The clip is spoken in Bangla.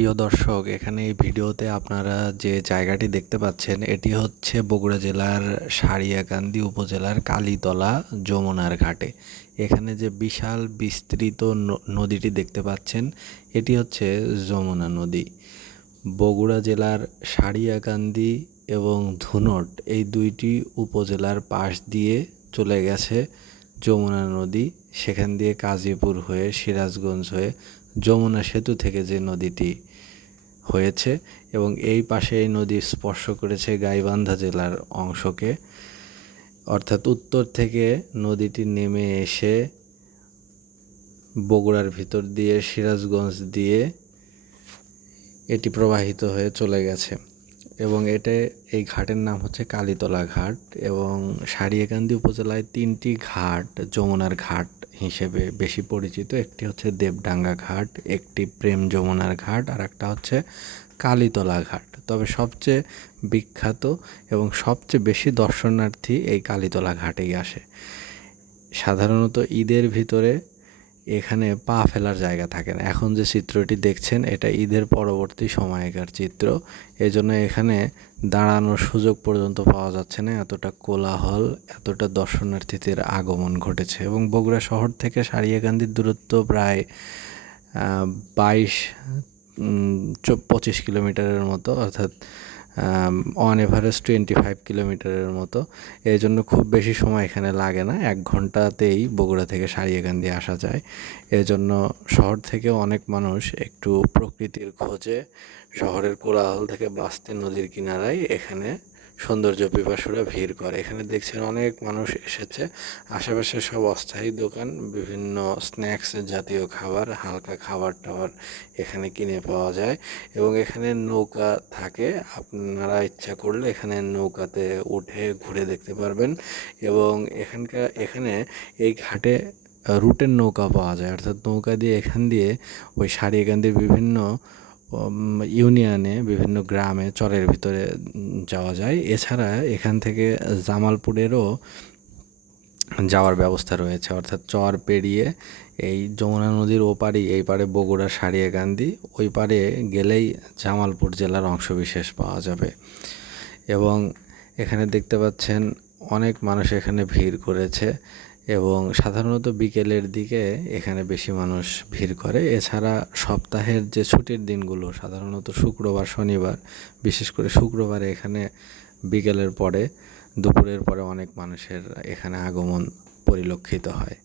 প্রিয় দর্শক, এখানে এই ভিডিওতে আপনারা যে জায়গাটি দেখতে পাচ্ছেন, এটি হচ্ছে বগুড়া জেলার সারিয়াকান্দি উপজেলার কালীতলা যমুনার ঘাটে। এখানে যে বিশাল বিস্তৃত নদীটি দেখতে পাচ্ছেন, এটি হচ্ছে যমুনা নদী। বগুড়া জেলার সারিয়াকান্দি এবং ধুনট এই দুইটি উপজেলার পাশ দিয়ে চলে গেছে যমুনা নদী। সেখান দিয়ে কাজীপুর হয়ে সিরাজগঞ্জ হয়ে যমুনা সেতু থেকে যে নদীটি হয়েছে এবং এই পাশে এই নদী স্পর্শ করেছে গাইবান্ধা জেলার অংশকে। অর্থাৎ উত্তর থেকে নদীটি নেমে এসে বগুড়ার ভিতর দিয়ে, সিরাজগঞ্জ দিয়ে এটি প্রবাহিত হয়ে চলে গেছে। এবং এটা এই ঘাটের নাম হচ্ছে কালীতলা ঘাট এবং সারিয়াকান্দি উপজেলায় তিনটি ঘাট, যমুনার ঘাট হিসেবে বেশি পরিচিত। একটি হচ্ছে দেবডাঙ্গা ঘাট, একটি প্রেম যমুনার ঘাট, আর একটা হচ্ছে কালীতলা ঘাট। তবে সবচেয়ে বিখ্যাত এবং সবচেয়ে বেশি দর্শনার্থী এই কালীতলা ঘাটেই আসে। সাধারণত ঈদের ভিতরে এখানে পা ফেলার জায়গা থাকে না। এখন যে চিত্রটি দেখছেন, এটা ঈদের পরবর্তী সময়কার চিত্র। এজন্য এখানে দাঁড়ানোর সুযোগ পর্যন্ত পাওয়া যাচ্ছে না। এতটা কোলাহল, এতটা দর্শনার্থীদের আগমন ঘটেছে এবং বগুড়া শহর থেকে সারিয়াকান্দির দূরত্ব প্রায় বাইশ পঁচিশ কিলোমিটারের মতো। অর্থাৎ অন এভারেজ টোয়েন্টি ফাইভ কিলোমিটারের মতো। এই জন্য খুব বেশি সময় এখানে লাগে না। এক ঘন্টাতেই বগুড়া থেকে সারিয়াকান্দি আসা যায়। এজন্য শহর থেকে অনেক মানুষ একটু প্রকৃতির খোঁজে, শহরের কোলাহল থেকে বাঁচতে নদীর কিনারায় এখানে সৌন্দর্য পিপাসুরা ভিড় করে। এখানে দেখছেন অনেক মানুষ এসেছে। আশেপাশে সব অস্থায়ী দোকান, বিভিন্ন স্ন্যাক্স জাতীয় খাবার, হালকা খাবার টাবার এখানে কিনে পাওয়া যায় এবং এখানে নৌকা থাকে। আপনারা ইচ্ছা করলে এখানে নৌকাতে উঠে ঘুরে দেখতে পারবেন এবং এখানকার, এখানে এই ঘাটে রুটের নৌকা পাওয়া যায়। অর্থাৎ নৌকা দিয়ে এখান দিয়ে ওই সারিয়াকান্দির বিভিন্ন ইউনিয়নে বিভিন্ন গ্রামে চরের ভিতরে যাওয়া যায়। এছাড়া এখান থেকে জামালপুরেরও যাওয়ার ব্যবস্থা রয়েছে। অর্থাৎ চর পেরিয়ে এই যমুনা নদীর ওপারেই এই পারে বগুড়া সারিয়াকান্দি ওই পারে গেলেই জামালপুর জেলার অংশবিশেষ পাওয়া যাবে। এবং এখানে দেখতে পাচ্ছেন অনেক মানুষ এখানে ভিড় করেছে। এবং সাধারণত বিকেলের দিকে এখানে বেশি মানুষ ভিড় করে। এছাড়া সপ্তাহের যে ছুটির দিনগুলো, সাধারণত শুক্রবার, শনিবার, বিশেষ করে শুক্রবারে এখানে বিকেলের পরে, দুপুরের পরে অনেক মানুষের এখানে আগমন পরিলক্ষিত হয়।